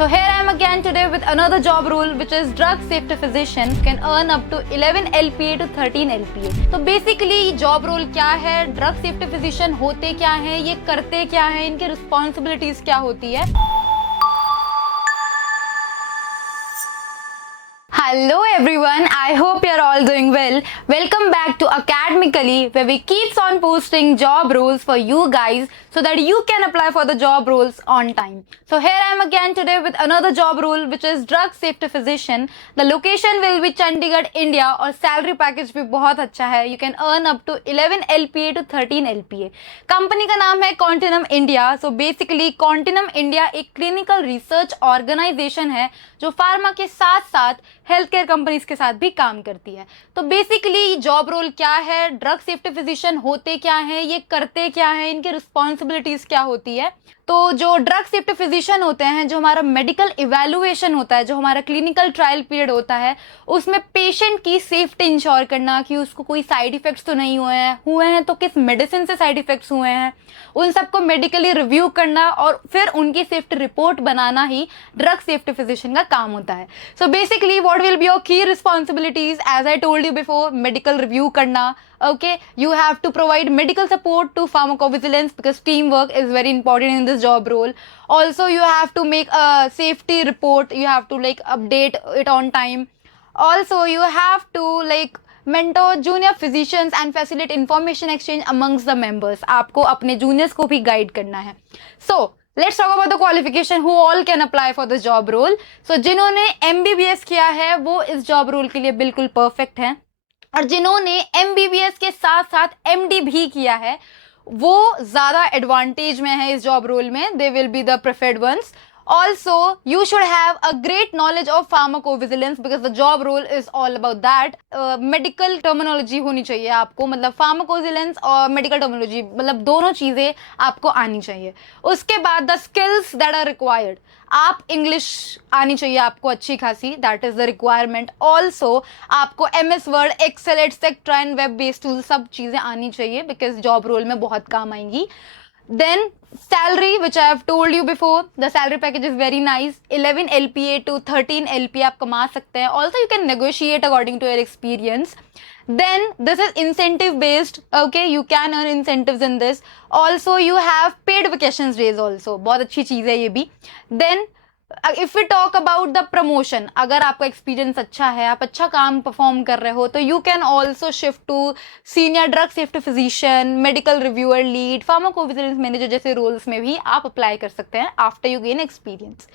So here I am again today with another job role, which is drug safety physician can earn up to 11 LPA to 13 LPA. तो basically job role क्या है, drug safety physician होते क्या हैं, ये करते क्या हैं, इनकी रिस्पॉन्सिबिलिटीज क्या होती है। Hello everyone, I hope you're all doing well. Welcome back to Academically, where we keeps on posting job roles for you guys so that you can apply for the job roles on time. So here I am again today with another job role, which is drug safety physician. The location will be Chandigarh, India, और salary package भी बहुत अच्छा है. You can earn up to 11 LPA to 13 LPA. Company का नाम है Continuum India. So basically Continuum India एक clinical research organization है जो फार्मा के साथ साथ हेल्थ केयर कंपनीज के साथ भी काम करती है। तो बेसिकली जॉब रोल क्या है, ड्रग सेफ्टी फिजिशियन होते क्या हैं, ये करते क्या हैं, इनकी रिस्पॉन्सिबिलिटीज क्या होती है। तो जो ड्रग सेफ्टी फिजिशियन होते हैं, जो हमारा मेडिकल इवैल्यूएशन होता है, जो हमारा क्लिनिकल ट्रायल पीरियड होता है, उसमें पेशेंट की सेफ्टी इंश्योर करना कि उसको कोई साइड इफेक्ट्स तो नहीं हुए हैं तो किस मेडिसिन से साइड इफेक्ट्स हुए हैं, उन सबको मेडिकली रिव्यू करना और फिर उनकी सेफ्टी रिपोर्ट बनाना ही ड्रग सेफ्टी फिजिशियन का काम होता है। So basically what will be your key responsibilities, as I told you before, medical review करना. Okay, you have to provide medical support to pharmacovigilance because teamwork is very important in this job role. Also, you have to make a safety report. You have to update it on time. Also, you have to mentor junior physicians and facilitate information exchange amongst the members. आपको अपने juniors को भी guide करना है. So, let's talk about the qualification. Who all can apply for this job role? So, जिन्होंने MBBS किया है वो इस job role के लिए बिल्कुल perfect है, और जिन्होंने MBBS के साथ साथ MD भी किया है वो ज़्यादा एडवांटेज में है इस जॉब रोल में. They will be the preferred ones. Also, you should have a great knowledge of pharmacovigilance because the job role is all about that. Medical terminology होनी चाहिए आपको, मतलब pharmacovigilance और medical terminology, मतलब दोनों चीज़ें आपको आनी चाहिए. उसके बाद the skills that are required. आप इंग्लिश आनी चाहिए आपको अच्छी खासी, that is the requirement. Also आपको MS Word, Excel, etcetera and web based tool सब चीज़ें आनी चाहिए बिकॉज जॉब रोल में बहुत काम आएंगी. Then salary, which I have told you before, the salary package is very nice. 11 LPA to 13 LPA आप कमा सकते हैं. Also, you can negotiate according to your experience. Then this is incentive based. Okay, you can earn incentives in this. Also, you have paid vacations days also. बहुत अच्छी चीज़ है ये भी. Then if we talk about the promotion, अगर आपका एक्सपीरियंस अच्छा है, आप अच्छा काम परफॉर्म कर रहे हो, तो you can also shift to senior drug safety physician, medical reviewer, lead, pharmacovigilance manager जैसे रोल्स में भी आप अप्लाई कर सकते हैं after you gain experience.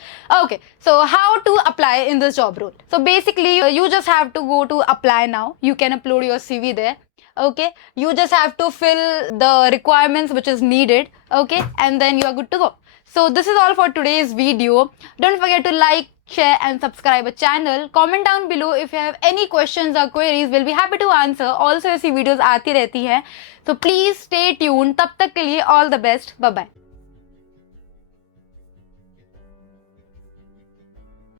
Okay, so how to apply in this job role. So basically you just have to go to apply now. You can upload your CV there. Okay, you just have to fill the requirements which is needed. Okay, and then you are good to go. So this is all for today's video. Don't forget to like, share and subscribe our channel. Comment down below if you have any questions or queries. We'll be happy to answer. Also ऐसी videos आती रहती हैं. So please stay tuned. तब तक के लिए all the best. Bye bye.